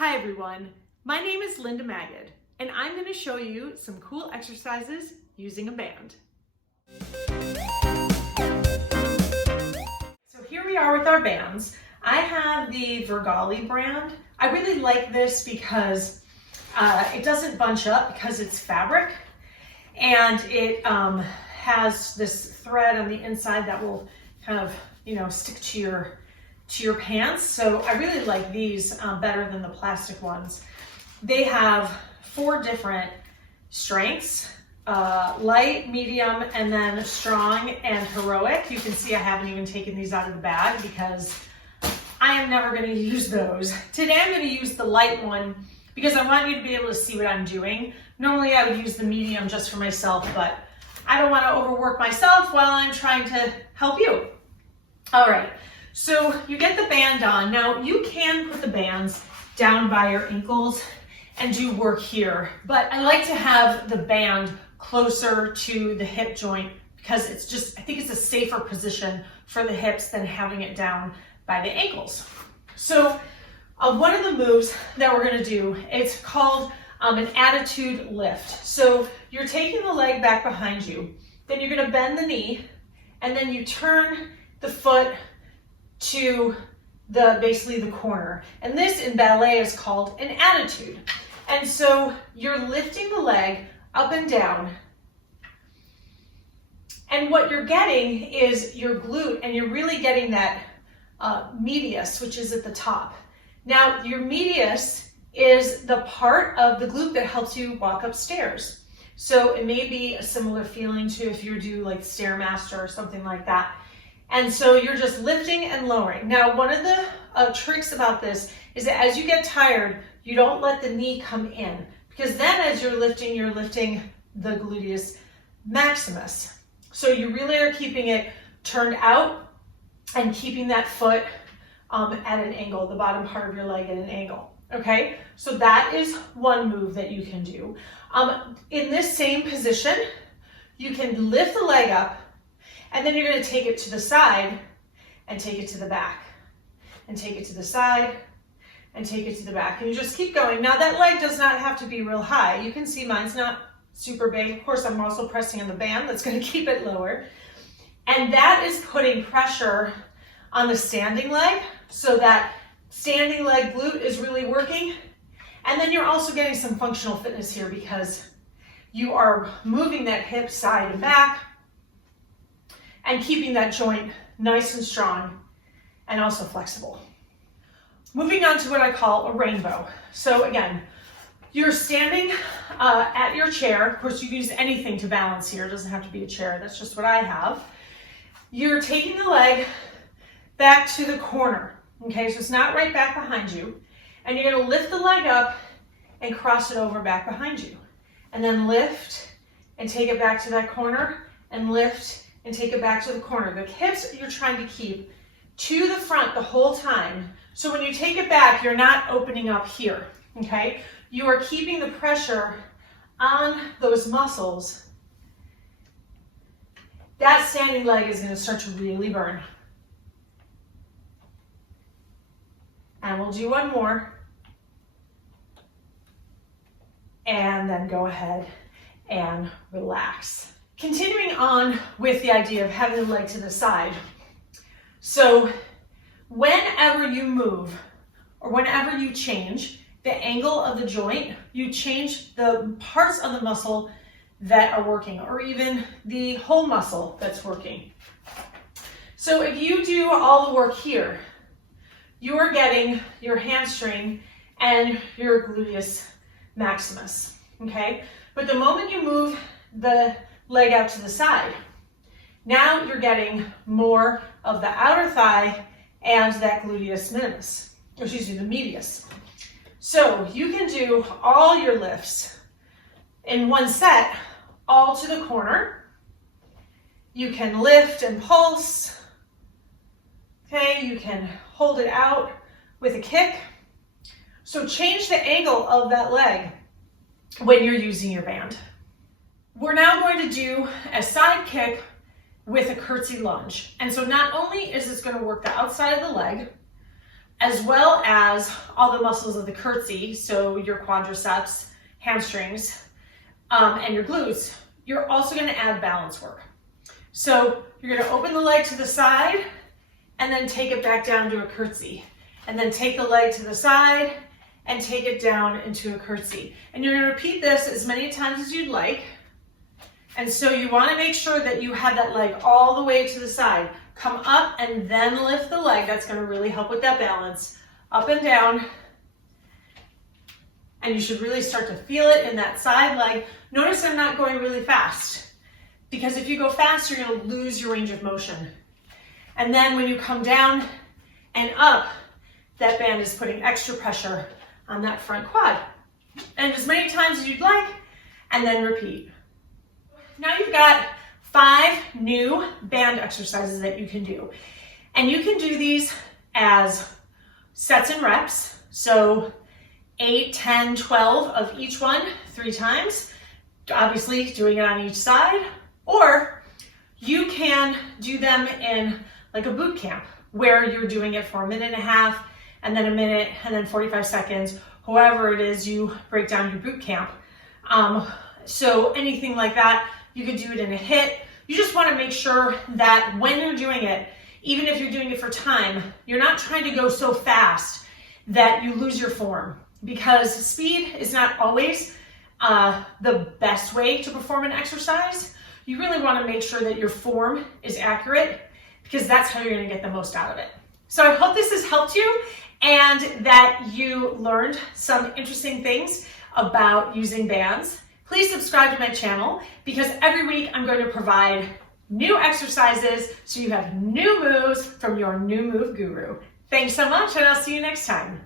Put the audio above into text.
Hi everyone, my name is Linda Magid, and I'm going to show you some cool exercises using a band. So here we are with our bands. I have the Vergali brand. I really like this because it doesn't bunch up because it's fabric, and it has this thread on the inside that will kind of, stick to your pants. So I really like these better than the plastic ones. They have 4 different strengths, light, medium, and then strong and heroic. You can see I haven't even taken these out of the bag because I am never going to use those. Today I'm going to use the light one because I want you to be able to see what I'm doing. Normally I would use the medium just for myself, but I don't want to overwork myself while I'm trying to help you. All right. So you get the band on. Now you can put the bands down by your ankles and do work here, but I like to have the band closer to the hip joint because I think it's a safer position for the hips than having it down by the ankles. So one of the moves that we're going to do, it's called an attitude lift. So you're taking the leg back behind you, then you're going to bend the knee, and then you turn the foot to basically the corner. And this in ballet is called an attitude. And so you're lifting the leg up and down. And what you're getting is your glute, and you're really getting that medius, which is at the top. Now your medius is the part of the glute that helps you walk upstairs. So it may be a similar feeling to if you do like Stairmaster or something like that. And so you're just lifting and lowering. Now, one of the tricks about this is that as you get tired, you don't let the knee come in, because then as you're lifting the gluteus maximus. So you really are keeping it turned out and keeping that foot at an angle, the bottom part of your leg at an angle. Okay, so that is one move that you can do. In this same position, you can lift the leg up, and then you're going to take it to the side and take it to the back, and take it to the side and take it to the back. And you just keep going. Now that leg does not have to be real high. You can see mine's not super big. Of course, I'm also pressing on the band. That's going to keep it lower. And that is putting pressure on the standing leg, so that standing leg glute is really working. And then you're also getting some functional fitness here because you are moving that hip side and back and keeping that joint nice and strong and also flexible. Moving on to what I call a rainbow. So again, you're standing at your chair. Of course, you can use anything to balance here. It doesn't have to be a chair. That's just what I have. You're taking the leg back to the corner. Okay, so it's not right back behind you. And you're going to lift the leg up and cross it over back behind you. And then lift and take it back to that corner, and lift and take it back to the corner. The hips you're trying to keep to the front the whole time. So when you take it back, you're not opening up here, okay? You are keeping the pressure on those muscles. That standing leg is going to start to really burn. And we'll do one more. And then go ahead and relax. Continuing on with the idea of having the leg to the side. So whenever you move or whenever you change the angle of the joint, you change the parts of the muscle that are working, or even the whole muscle that's working. So if you do all the work here, you are getting your hamstring and your gluteus maximus, okay? But the moment you move the leg out to the side, now you're getting more of the outer thigh and that gluteus minimus, or excuse me, the medius. So you can do all your lifts in one set, all to the corner. You can lift and pulse. Okay, you can hold it out with a kick. So change the angle of that leg when you're using your band. We're now going to do a side kick with a curtsy lunge. And so not only is this going to work the outside of the leg, as well as all the muscles of the curtsy, so your quadriceps, hamstrings, and your glutes, you're also going to add balance work. So you're going to open the leg to the side and then take it back down to a curtsy. And then take the leg to the side and take it down into a curtsy. And you're going to repeat this as many times as you'd like. And so you want to make sure that you have that leg all the way to the side. Come up and then lift the leg. That's going to really help with that balance. Up and down. And you should really start to feel it in that side leg. Notice I'm not going really fast, because if you go fast, you're going to lose your range of motion. And then when you come down and up, that band is putting extra pressure on that front quad. And as many times as you'd like, and then repeat. Now you've got 5 new band exercises that you can do. And you can do these as sets and reps. So 8, 10, 12 of each one, 3 times. Obviously doing it on each side. Or you can do them in like a boot camp where you're doing it for 1.5 minutes and then 1 minute and then 45 seconds, however it is you break down your boot camp. So anything like that, you could do it in a hit. You just want to make sure that when you're doing it, even if you're doing it for time, you're not trying to go so fast that you lose your form, because speed is not always the best way to perform an exercise. You really want to make sure that your form is accurate, because that's how you're going to get the most out of it. So I hope this has helped you and that you learned some interesting things about using bands. Please subscribe to my channel, because every week I'm going to provide new exercises so you have new moves from your new move guru. Thanks so much, and I'll see you next time.